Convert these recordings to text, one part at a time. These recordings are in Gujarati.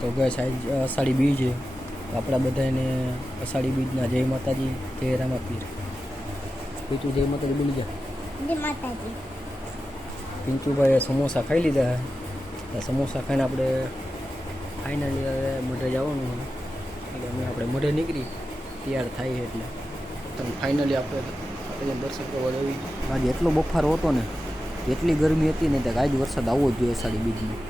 તો ગઈશ આજ અષાઢી બીજ છે. આપણા બધાને અષાઢી બીજના જય માતાજી, જય રામાપીર. પિન્ટુ જય માતાજી બોલી જા. જય માતાજી. પિન્ટુભાઈએ સમોસા ખાઈ લીધા. સમોસા ખાઈને આપણે ફાઇનલી હવે મઢે જવાનું હોય એટલે આપણે મઢે નીકળી તૈયાર થાય એટલે ફાઇનલી આપણે દર્શન કરવા જવી. આજે એટલો બફારો હતો ને, એટલી ગરમી હતી ને ત્યાં આજે વરસાદ આવવો જ જોઈએ અષાઢી બીજમાં.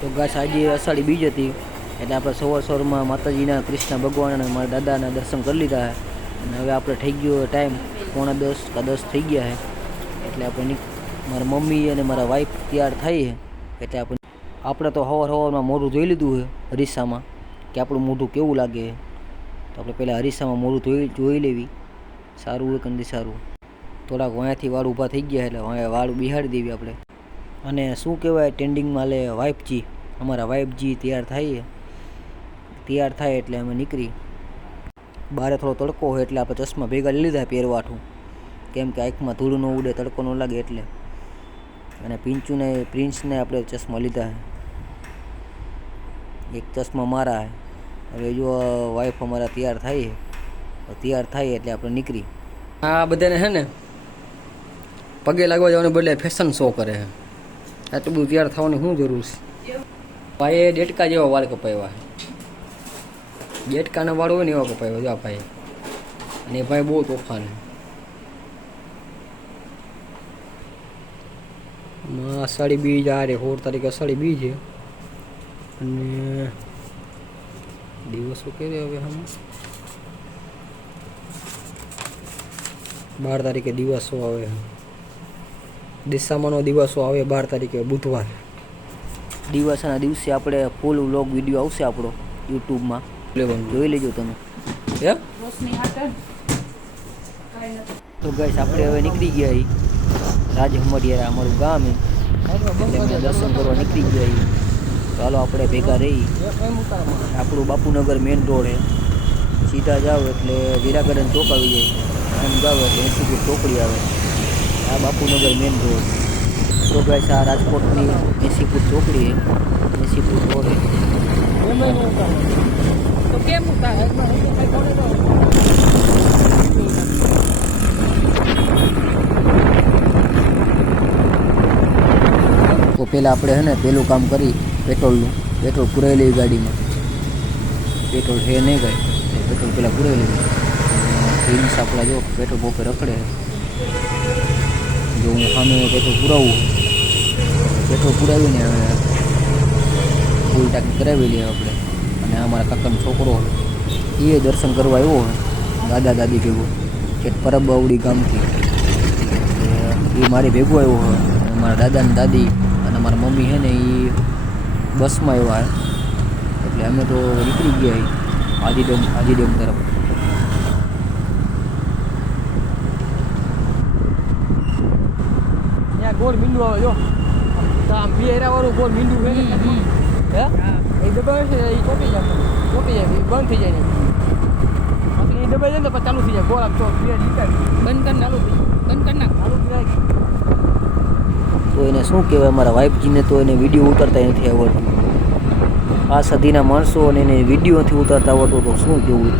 તો ગાય આજે અષાઢી બીજ હતી એટલે આપણે સવારમાં માતાજીના, કૃષ્ણ ભગવાન અને મારા દાદાના દર્શન કરી લીધા છે. અને હવે આપણે થઈ ગયો ટાઈમ 9:45 કે 10 થઈ ગયા છે એટલે આપણે મારા મમ્મી અને મારા વાઈફ તૈયાર થઈ છે એટલે આપણે તો સવારમાં મોઢું જોઈ લીધું છે અરીસામાં કે આપણું મોઢું કેવું લાગે. તો આપણે પહેલાં અરીસામાં મોઢું જોઈ લેવી, સારું હોય કે નથી સારું. થોડાક વાંયાથી વાળ ઊભા થઈ ગયા એટલે વાળ બિહાડી દેવી આપણે. અને શું કહેવાય, ટ્રેન્ડિંગમાં લે વાઈફજી, અમારા વાઈફજી તૈયાર થાય એટલે અમે નીકળી. બહાર થોડો તડકો હોય એટલે આપણે ચશ્મા ભેગા લઈ લીધા પહેરવાઠું, કેમ કે આંખમાં ધૂળ ન ઉડે, તડકો ન લાગે એટલે. અને પ્રિન્સને આપણે ચશ્મા લીધા છે, એક ચશ્મા મારા છે. હવે જો વાઈફ અમારા તૈયાર થાય એટલે આપણે નીકળી. આ બધાને છે ને પગે લાગવા જવાને બદલે ફેશન શો કરે છે. આટલું બધું તૈયાર થવાની શું જરૂર છે? ભાઈએ ડેટકા જેવા વાળ કપાવ્યા, ડેટકાના વાળ હોય ને એવા કપાવ્યા જો આ ભાઈ. અને એ ભાઈ બહુ તોફાન. અષાઢી બીજ આ રે 16 તારીખે અષાઢી બીજ છે. અને દિવસો કે હવે હમણાં 12 તારીખે દિવસો આવે, દિશામાંનો દિવસો આવે 12 તારીખે બુધવાર. દિવસના દિવસે આપણે ફૂલ વ્લોગ વિડીયો આવશે આપણો યુટ્યુબમાં, જોઈ લેજો તમે. તો ગાઈસ આપણે હવે નીકળી ગયા રાજહમડિયા, અમારું ગામ એટલે અમે દર્શન કરવા નીકળી ગયા. ચાલો આપણે ભેગા રહી. આપણું બાપુનગર મેઇન રોડ છે, સીધા જાઓ એટલે વીરા ગાર્ડન ચોક આવી જાય, આમ જાઓ એટલે 80 ફૂટ ચોકડી આવે. આ બાપુનગર મેઇન રોડ. તો ગાઈસ આ રાજકોટની 80 ફૂટ ચોકડી છે, 80 ફૂટ રોડ તો પહેલાં આપણે છે ને પહેલું કામ કરી પેટ્રોલ પુરાઈ લેવી ગાડીમાં. પેટ્રોલ છે નહીં કાંઈ, પેટ્રોલ પહેલાં પુરાઈ લેવું. પ્રિન્સ આપણા જો પેટ્રોલ પંપે રખડે. જો હું સામે પેટ્રોલ પુરાવીને હવે ફૂલ ટાંકી કરાવી લઈએ આપણે. અને અમારા કાકાનો છોકરો એ દર્શન કરવા આવ્યો દાદા દાદી ભેગો, કે પરબવડી ગામથી. એ મારી ભેગો આવ્યો હોય. મારા દાદા ને દાદી અને મારા મમ્મી છે ને એ બસમાં આવ્યા, એટલે અમે તો નીકળી ગયા હાજીડેમ તરફ. ત્યાં ગોળ મીંડું આવે જો, આમ બે એરાવાળું ગોળ મીંડું છે ને, એ દબાવે છે એ ચોટી જાય, બંધ થઈ જાય. પછી એ દબાઈ જાય ને પછી ચાલુ થઈ જાય ગોળ. આમ તો બંધ કરી ચાલુ ચાલુ થઈ જાય. તો એને શું કહેવાય, મારા વાઈફજીને તો એને વિડીયો ઉતારતા નથી આવડતું. આ સદીના માણસો અને એને વિડીયો નથી ઉતારતા આવડતો તો શું કહેવું.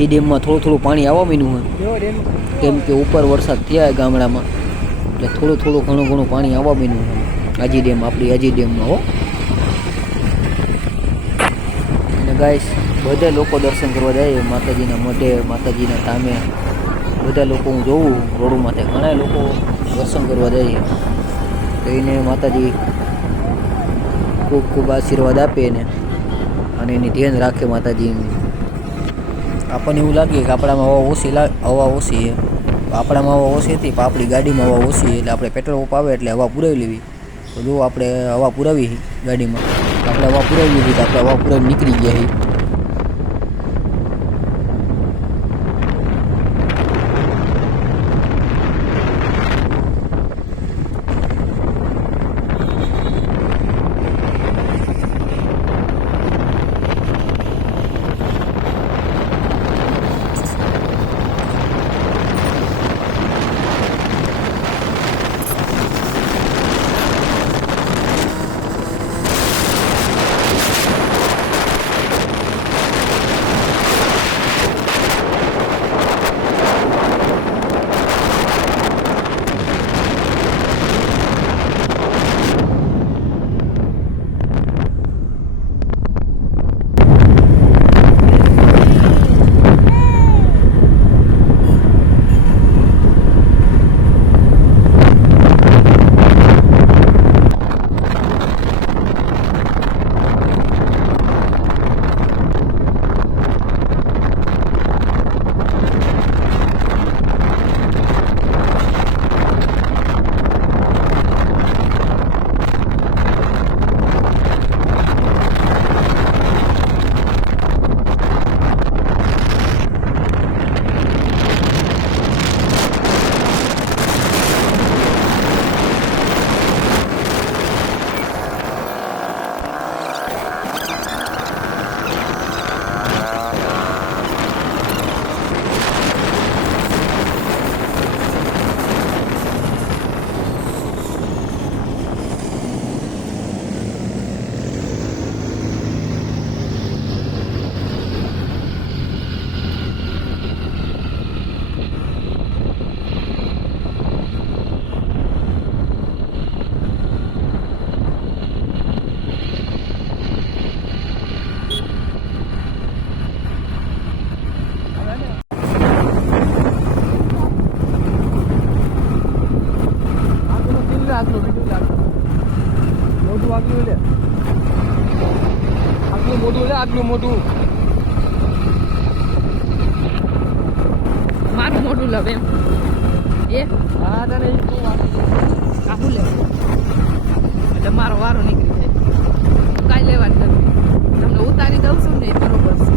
આજી ડેમમાં થોડું થોડું પાણી આવવા મીનું હોય, કેમ કે ઉપર વરસાદ થયા ગામડામાં, એટલે થોડું થોડું ઘણું ઘણું પાણી આવવા મીનું હોય આજી ડેમ, આપણી આજી ડેમમાં હો. અને ગાઈસ બધા લોકો દર્શન કરવા જાય માતાજીના મઢે, માતાજીના ધામે. બધા લોકો હું જોઉં રોડ માથે ઘણા લોકો દર્શન કરવા જાય, તો એને માતાજી ખૂબ ખૂબ આશીર્વાદ આપે ને અને એની ધ્યાન રાખે માતાજી. આપણને એવું લાગે કે આપણામાં હવા ઓછી છે, આપણામાં હવા ઓછી હતી પણ આપણી ગાડીમાં હવા ઓછી, એટલે આપણે પેટ્રોલ પંપ આવે એટલે હવા પુરાવી લેવી. તો જો આપણે હવા પુરાવી ગાડીમાં, આપણે હવા પુરાવી લીધી, તો આપણે હવા પુરાવી નીકળી ગયા છીએ. આટલું મોટું મારું મોટું લવે એમ એ હા તને કાપું લે એટલે મારો વારો નીકળી જાય, કાંઈ લેવા જ નથી. તમને ઉતારી દઉં છું ને બરોબર છે.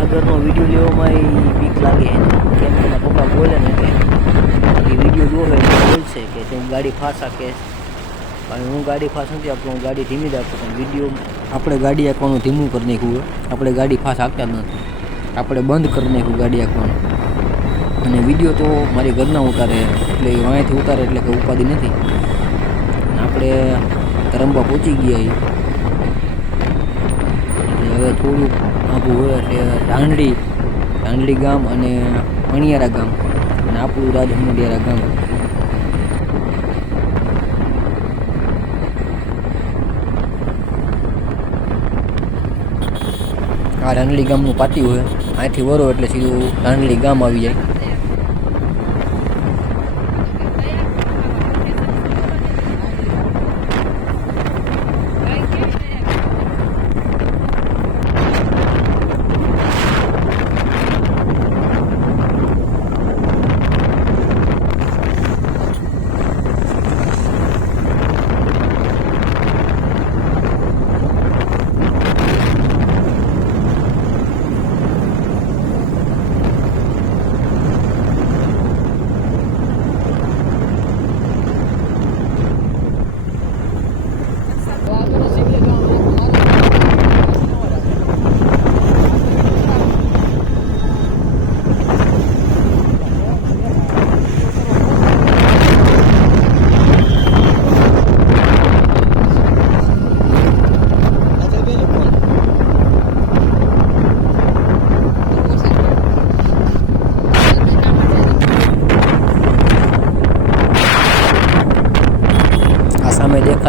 આગળનો વિડીયો લેવામાં બીક લાગે, કેમ કે એના પપ્પા બોલે ને એટલે બાકી વિડીયો જોવે એટલે બોલશે કે તું ગાડી ફાસ હાકે, પણ હું ગાડી ફાસ નથી આપતો, હું ગાડી ધીમી જ આપું. પણ વિડીયો આપણે ગાડી હાંકવાનું ધીમું કરી નાખ્યું હોય, આપણે ગાડી ફાસ હાંકતા જ નથી, આપણે બંધ કરી નાખ્યું ગાડી હાંકવાનું. અને વિડીયો તો મારી ઘરના ઉતારે, એટલે વાંયથી ઉતારે એટલે કે ઉપાધિ નથી. આપણે તરંબા પહોંચી ગયા એટલે હવે થોડુંક આઘું હોય એટલે ઢાંડલી ગામ અને અણિયારા ગામ અને આપણું રાજહમુંડિયારા ગામ. આ ઢાંડલી ગામનું પાટી હોય, અહીંથી વરો એટલે સીધું ઢાંડલી ગામ આવી જાય.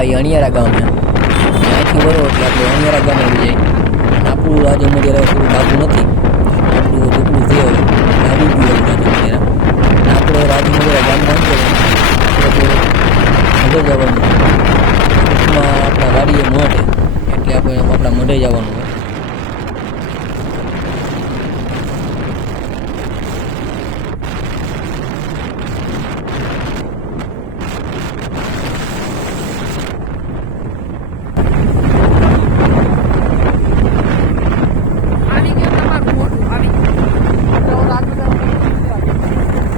એ અણિયારા ગામ છે. અહીંથી વળો એટલે આપણે અણિયારા ગામ આવી જાય. આપણું રાજ્ય મંદિર હવે થોડું લાગુ નથી, આપણું ઢુકડું છે આવી ગયું રાજ્ય મંદિર. આપણે રાજ્ય મંદિર ગામમાં અંદર આપણે મઢે જવાનું, ટૂંકમાં આપણા વાડીએ મઢ એટલે આપણે આપણા મઢે જવાનું હોય. આવી ગયો તમારું મોટું આવી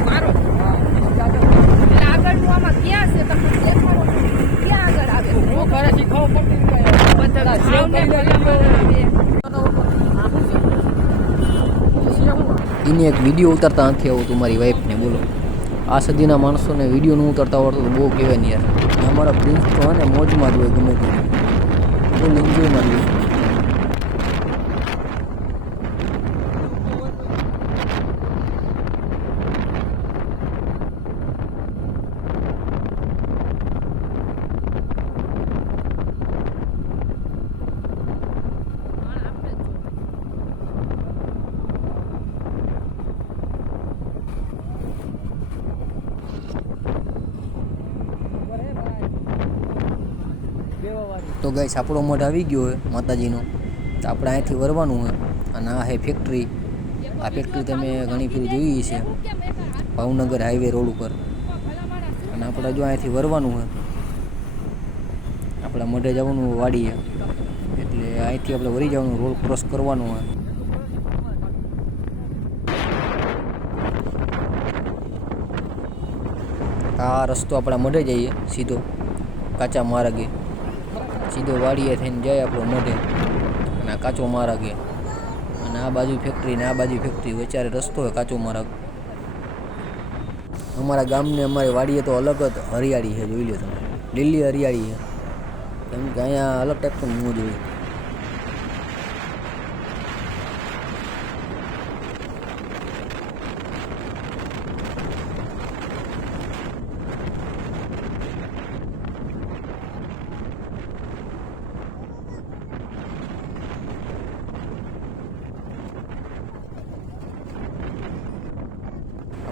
મારો એટલે આગળનું આમાં ક્યાં છે તમને દેખાડો ક્યાં આગળ આવે બધા ભાવને ભલામણ આવે. એને એક વિડીયો ઉતારતા નથી આવતું મારી વાઈફને, બોલો. આ સદીના માણસોને વિડીયો ન ઉતારતા આવડતું તો બહુ કહેવાય ને યાર. અમારા પ્રિન્સ તો હે ને મોજમાં જ હોય, ગમે તે ફૂલ એન્જોયમાં જ હોય. તો ગાઈસ આપણો મઢ આવી ગયો હોય માતાજીનો, તો આપણે અહીંથી વરવાનું હોય. અને આ છે ફેક્ટરી. આ ફેક્ટરી તમે ઘણી ફેરી જોઈ છે ભાવનગર હાઈવે રોડ ઉપર. અને આપણે જો અહીંથી વરવાનું હોય, આપણા મઢે જવાનું હોય વાડીએ, એટલે અહીંથી આપણે વરી જવાનું, રોડ ક્રોસ કરવાનું હોય. આ રસ્તો આપણા મઢે જઈએ સીધો કાચા માર્ગે, સીધો વાડીએ થઈને જાય આપણો મઢે. અને આ કાચો માર્ગ અને આ બાજુ ફેક્ટરી ને આ બાજુ ફેક્ટરી, વચ્ચે રસ્તો હોય કાચો માર્ગ. અમારા ગામને અમારી વાડીએ તો અલગ જ હરિયાળી છે, જોઈ લો તમે, લીલી હરિયાળી છે. કેમ કે અહીંયા અલગ ટાઈપનું મોજ હોય.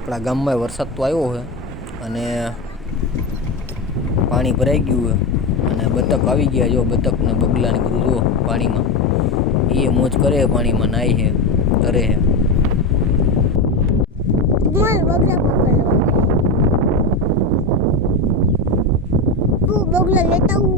આપણા ગામમાં વરસાદ તો આવ્યો હોય અને પાણી ભરાઈ ગયું હોય. અને બતક આવી ગયા, જો બતક ને બગલા ને બધું જો પાણીમાં, એ મોજ કરે પાણીમાં, નાય છે, તરે છે. બગલા લેતા હું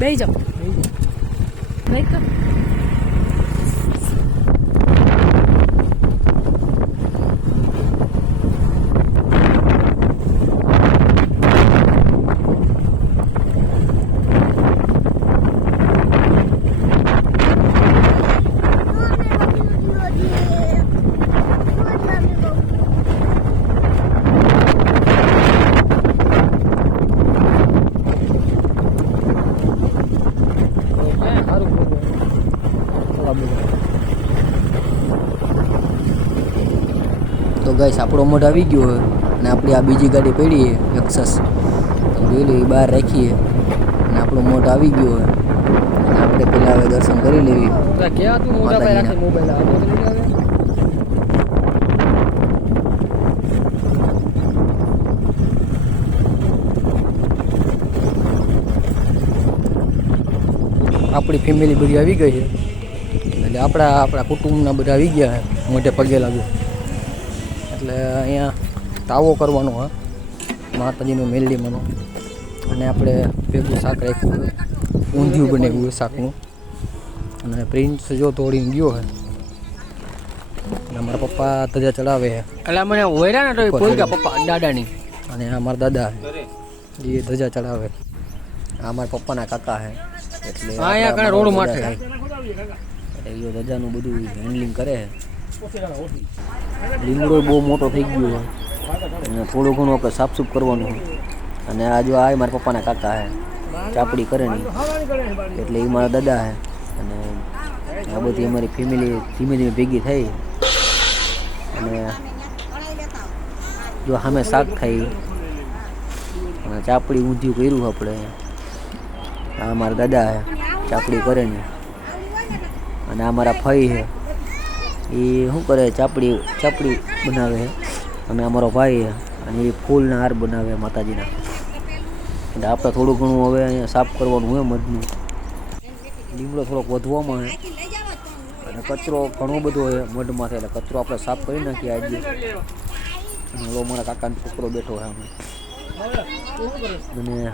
બેહી જાઓ નહીં તો તો ગાઈસ આપણો મઢ આવી ગયો હોય અને આપણી આ બીજી ગાડી પડી છે એક્સસ, તો જોઈ લો, એ બહાર રાખીએ. અને આપણો મઢ આવી ગયો હોય અને આપણે પહેલાં હવે દર્શન કરી લેવી માતાજીના. આપણી ફેમિલી બધી આવી ગઈ છે, એટલે આપણા કુટુંબના બધા આવી ગયા છે મોઢે પગે લાગુ. એટલે અહીંયા તાવો કરવાનો હોય માતાજીનો મેલડીમાંનો, અને આપણે ભેગું શાક રાખ્યું છે, ઊંધિયું બનાવ્યું છે શાકનું. અને પ્રિન્સ જો તોડીને ગયો છે. અને અમારા પપ્પા ધજા ચડાવે છે. એટલે મને હોયરા ને તો કોઈ ગયા પપ્પા દાદાની. અને આ મારા દાદા એ ધજા ચડાવે. આ મારા પપ્પાના કાકા છે. એટલે અહીંયા કણે રોડ માટે એટલે એ ધજાનું બધું હેન્ડલિંગ કરે છે. લીમડો બહુ મોટો થઈ ગયો છે અને થોડું ઘણું આપણે સાફસૂફ કરવાનું છે. અને આ જો આ મારા પપ્પાના કાકા છે, ચાપડી કરે નહીં એટલે એ મારા દાદા છે. અને આ બધી અમારી ફેમિલી ધીમે ધીમે ભેગી થઈ. અને જો સામે શાક થાય અને ચાપડી ઊંધિયું કર્યું આપણે. આ મારા દાદા છે, ચાપડી કરે નહીં. અને આ મારા ફઈ છે, એ શું કરે ચાપડી બનાવે છે. અને અમારો ભાઈ છે અને એ ફૂલના હાર બનાવે માતાજીના. એટલે આપણે થોડું ઘણું હવે અહીંયા સાફ કરવાનું હોય મધનું. લીમડો થોડોક વધવામાં છે અને કચરો ઘણો બધો હોય મઢમાંથી, એટલે કચરો આપણે સાફ કરી નાખીએ આજે. ઓલો મારા કાકાનો છોકરો બેઠો છે અમે. અને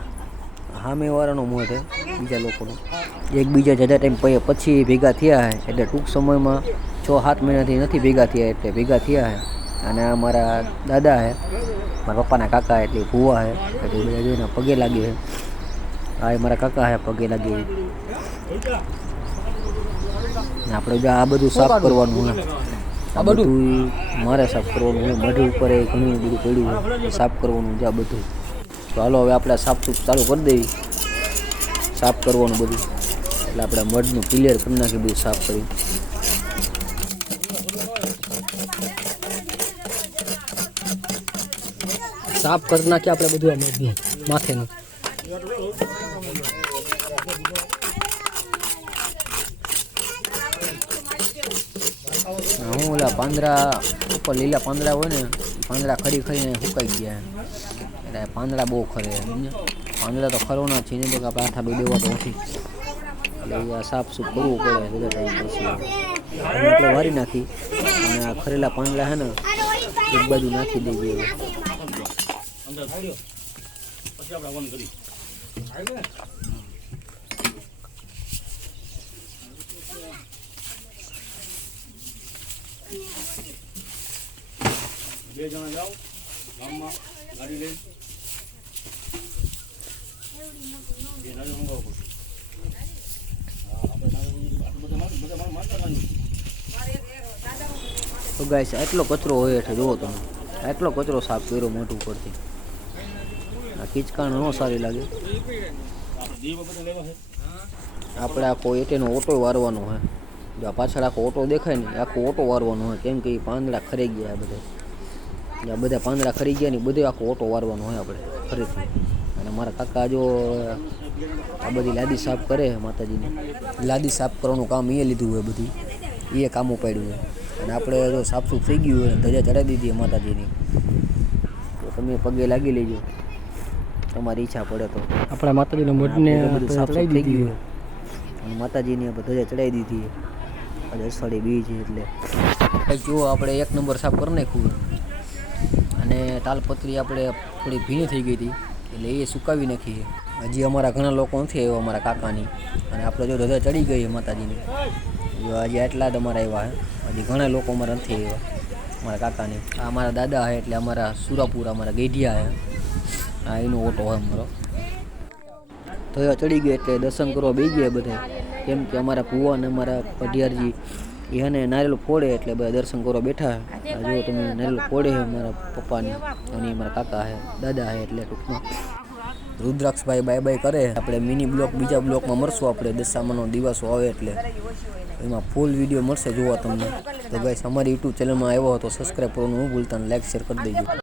સામેવાળાનો મોઢ છે બીજા લોકોનો. એકબીજા જતા ટાઈમ પછી ભેગા થયા છે. એટલે ટૂંક સમયમાં 6-7 મહિનાથી નથી ભેગા થયા, એટલે ભેગા થયા છે. અને આ મારા દાદા છે, મારા પપ્પાના કાકા એટલે ભૂવા છે. એટલે બધા જોઈને પગે લાગે છે. આ મારા કાકા છે, પગે લાગે. આપણે જો આ બધું સાફ કરવાનું હોય, આ બધું મારે સાફ કરવાનું હોય. મઢ ઉપર એ ઘણું બધું પડ્યું હોય, સાફ કરવાનું છે આ બધું. તો હાલો હવે આપણે સાફ ચાલુ કરી દેવી, સાફ કરવાનું બધું. એટલે આપણે મઢનું ક્લિયર કરી નાખી બધું સાફ કરી. સાફ કરી નાખીએ આપણે બધું આ મઢનું માથેનું. હું ઓલા પાંદડા ઉપર લીલા પાંદડા હોય ને, પાંદડા ખરી ખરીને સુકાઈ ગયા. એટલે પાંદડા બહુ ખરે. પાંદડા તો ખરવાના છે ને, તો આપણે આઠા દેવા તો નથી. એટલે સાફ સૂફ કરવું પડે બધા ટાઈમ પછી. આપણે વારી નાખી અને આ ખરેલા પાંદડા છે ને એક બાજુ નાખી દઈએ. બે જણા જાઓ ગામમાં ગાડી લઈ. તો ગાઈસ આટલો કચરો હોય એટલે જુઓ તમે, આટલો કચરો સાફ કર્યો મોઢું ઉપરથી. આ કિચકાણ ન સારી લાગે. આપણે આખો એટેનો ઓટો વારવાનો હોય. જો આ પાછળ આખો ઓટો દેખાય ને, આખો ઓટો વારવાનો હોય. કેમ કે એ પાંદડા ખરી ગયા બધા. આ બધા પાંદડા ખરી ગયા ને બધે આખો ઓટો વારવાનો હોય આપણે ફરીથી. અને મારા કાકા જો આ બધી લાદી સાફ કરે માતાજીની. લાદી સાફ કરવાનું કામ એ લીધું હોય, બધું એ કામ ઉપાડ્યું હોય. અને આપણે જો સાફસૂફ થઈ ગયું હોય, ધજા ચડાવી દીધી માતાજીની, તો તમે પગે લાગી લેજો તમારી ઈચ્છા પડે તો. આપણા માતાજીના મઢને બધું સાફ થઈ ગયું હોય અને માતાજીને ધજા ચડાવી દીધી. આજે અષાઢી બીજ એટલે જો આપણે 1 નંબર સાફ કરી નાખ્યું. અને તાલપત્રી આપણે થોડી ભીની થઈ ગઈ હતી એટલે એ સુકાવી નાખીએ. હજી અમારા ઘણા લોકો નથી આવ્યા અમારા કાકાની. અને આપણે જો ધજા ચડી ગઈ માતાજીની, જો આજે આટલા જ અમારા આવ્યા છે. હજી ઘણા લોકો અમારા નથી આવ્યા અમારા કાકાની. આ અમારા દાદા છે એટલે અમારા સુરાપુર, અમારા ગેઢિયા છે. આ એનો ઓટો હોય અમારો. ધજા ચડી ગઈ એટલે દર્શન કરવા બેસી ગયા બધા. કેમ કે અમારા ભુવા અને અમારા પઢિયારજી એને નારિયેળ ફોડે એટલે બધા દર્શન કરવા બેઠા. જો તમે નારિયેળ ફોડે છે મારા પપ્પાની અને મારા કાકા છે, દાદા છે. એટલે ટૂંકમાં રુદ્રાક્ષભાઈ બાય બાય કરે. આપણે મિની બ્લોક બીજા બ્લોકમાં મળશું. આપણે દશામાનો દિવસો આવે એટલે એમાં ફૂલ વિડીયો મળશે જોવા તમને. તો ગાઈસ અમારી યુટ્યુબ ચેનલમાં આવ્યો તો સબસ્ક્રાઈબ કરવાનું ન ભૂલતા, લાઈક શેર કરી દેજો.